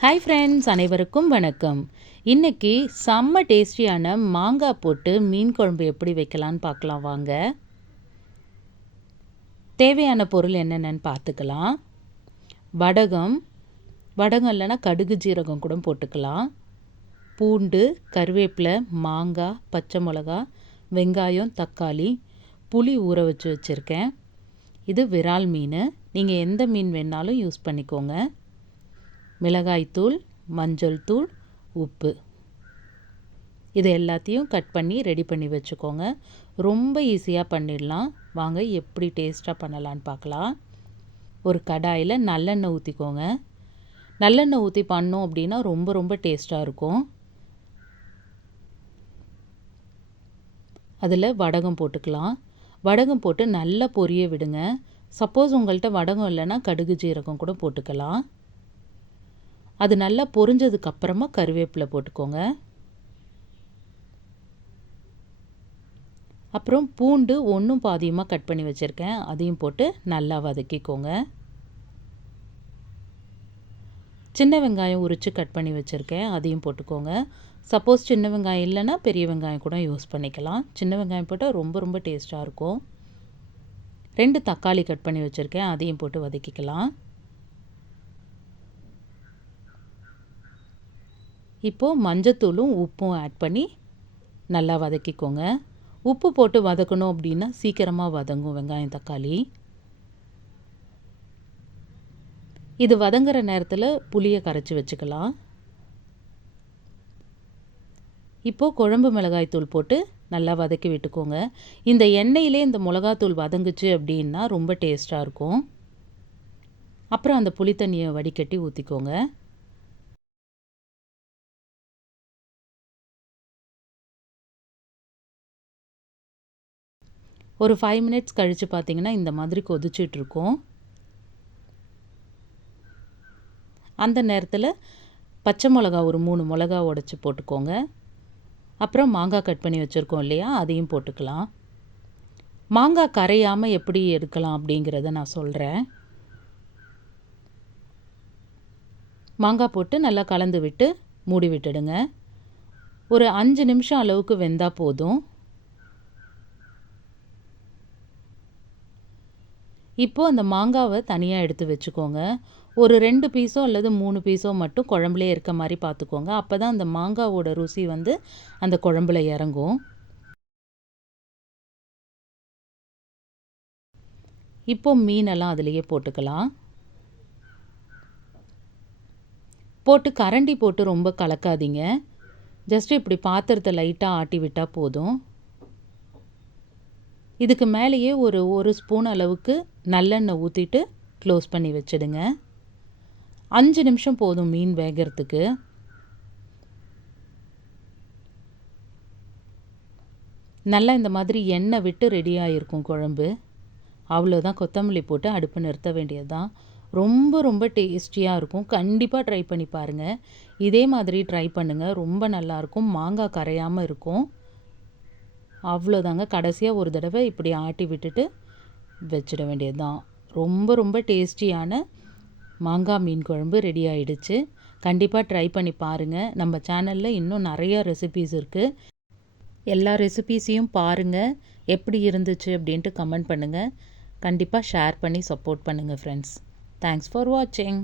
Hi friends, அனைவருக்கும் வணக்கம். இன்றைக்கி செம்ம டேஸ்டியான மாங்காய் போட்டு மீன் குழம்பு எப்படி வைக்கலான்னு பார்க்கலாம் வாங்க. தேவையான பொருள் என்னென்னு பார்த்துக்கலாம். வடகம் இல்லைன்னா கடுகு ஜீரகம் கூட போட்டுக்கலாம். பூண்டு, கருவேப்பிலை, மாங்காய், பச்சை மிளகா, வெங்காயம், தக்காளி, புளி ஊற வச்சு வச்சுருக்கேன். இது விரால் மீன். நீங்கள் எந்த மீன் வேணாலும் யூஸ் பண்ணிக்கோங்க. மிளகாய்த்தூள், மஞ்சள் தூள், உப்பு, இது எல்லாத்தையும் கட் பண்ணி ரெடி பண்ணி வச்சுக்கோங்க. ரொம்ப ஈஸியாக பண்ணிடலாம். வாங்க எப்படி டேஸ்ட்டாக பண்ணலான்னு பார்க்கலாம். ஒரு கடாயில் நல்லெண்ணெய் ஊற்றிக்கோங்க. நல்லெண்ணெய் ஊற்றி பண்ணோம் அப்படின்னா ரொம்ப ரொம்ப டேஸ்ட்டாக இருக்கும். அதில் வடகம் போட்டுக்கலாம். வடகம் போட்டு நல்லா பொரிய விடுங்க. சப்போஸ் உங்கள்கிட்ட வடகம் இல்லைன்னா கடுகு ஜீரகம் கூட போட்டுக்கலாம். அது நல்லா பொரிஞ்சதுக்கப்புறமா கருவேப்பிலை போட்டுக்கோங்க. அப்புறம் பூண்டு ஒன்றும் பாதியமாக கட் பண்ணி வச்சுருக்கேன், அதையும் போட்டு நல்லா வதக்கிக்கோங்க. சின்ன வெங்காயம் உரித்து கட் பண்ணி வச்சுருக்கேன், அதையும் போட்டுக்கோங்க. சப்போஸ் சின்ன வெங்காயம் இல்லைன்னா பெரிய வெங்காயம் கூட யூஸ் பண்ணிக்கலாம். சின்ன வெங்காயம் போட்டால் ரொம்ப ரொம்ப டேஸ்ட்டாக இருக்கும். 2 தக்காளி கட் பண்ணி வச்சுருக்கேன், அதையும் போட்டு வதக்கிக்கலாம். இப்போது மஞ்சத்தூளும் உப்பும் ஆட் பண்ணி நல்லா வதக்கிக்கோங்க. உப்பு போட்டு வதக்கணும் அப்படின்னா சீக்கிரமாக வதங்கும் வெங்காயம் தக்காளி. இது வதங்குற நேரத்தில் புளியை கரைச்சி வச்சுக்கலாம். இப்போது குழம்பு மிளகாய்த்தூள் போட்டு நல்லா வதக்கி விட்டுக்கோங்க. இந்த எண்ணெயிலே இந்த மிளகாத்தூள் வதங்குச்சு அப்படின்னா ரொம்ப டேஸ்ட்டாக இருக்கும். அப்புறம் அந்த புளி தண்ணியை வடிகட்டி ஊற்றிக்கோங்க. ஒரு 5 மினிட்ஸ் கழித்து பார்த்திங்கன்னா இந்த மாதிரி கொதிச்சிட்ருக்கும். அந்த நேரத்தில் பச்சை மிளகா ஒரு 3 மிளகா உடச்சி போட்டுக்கோங்க. அப்புறம் மாங்காய் கட் பண்ணி வச்சுருக்கோம் இல்லையா, அதையும் போட்டுக்கலாம். மாங்காய் கரையாமல் எப்படி எடுக்கலாம் அப்படிங்கிறத நான் சொல்கிறேன். மாங்காய் போட்டு நல்லா கலந்து விட்டு மூடி விட்டுடுங்க. ஒரு 5 நிமிஷம் அளவுக்கு வெந்தால் போதும். இப்போது அந்த மாங்காவை தனியாக எடுத்து வச்சுக்கோங்க. ஒரு 2 பீஸோ அல்லது 3 பீஸோ மட்டும் குழம்புலே இருக்க மாதிரி பார்த்துக்கோங்க. அப்போ தான் அந்த மாங்காவோட ருசி வந்து அந்த குழம்புல இறங்கும். இப்போ மீனெல்லாம் அதிலேயே போட்டுக்கலாம். போட்டு கரண்டி போட்டு ரொம்ப கலக்காதீங்க. ஜஸ்ட்டு இப்படி பாத்திரத்தை லைட்டாக ஆட்டி விட்டால் போதும். இதுக்கு மேலேயே ஒரு ஸ்பூன் அளவுக்கு நல்லெண்ணெய் ஊற்றிட்டு க்ளோஸ் பண்ணி வச்சுடுங்க. 5 நிமிஷம் போதும் மீன் வேகிறதுக்கு. நல்லா இந்த மாதிரி எண்ணெய் விட்டு ரெடியாக இருக்கும் குழம்பு. அவ்வளோதான், கொத்தமல்லி போட்டு அடுப்பு நிறுத்த வேண்டியது தான். ரொம்ப ரொம்ப டேஸ்டியாக இருக்கும். கண்டிப்பாக ட்ரை பண்ணி பாருங்கள். இதே மாதிரி ட்ரை பண்ணுங்கள், ரொம்ப நல்லாயிருக்கும். மாங்காய் கரையாமல் இருக்கும். அவ்வளோதாங்க. கடைசியாக ஒரு தடவை இப்படி ஆட்டி விட்டுட்டு வச்சிட வேண்டியது தான். ரொம்ப ரொம்ப டேஸ்டியான மாங்காய் மீன் குழம்பு ரெடி ஆகிடுச்சு. கண்டிப்பாக ட்ரை பண்ணி பாருங்கள். நம்ம சேனலில் இன்னும் நிறையா ரெசிபீஸ் இருக்குது. எல்லா ரெசிபீஸையும் பாருங்கள். எப்படி இருந்துச்சு அப்படின்ட்டு கமெண்ட் பண்ணுங்கள். கண்டிப்பாக ஷேர் பண்ணி சப்போர்ட் பண்ணுங்கள் ஃப்ரெண்ட்ஸ். தேங்க்ஸ் ஃபார் வாட்சிங்.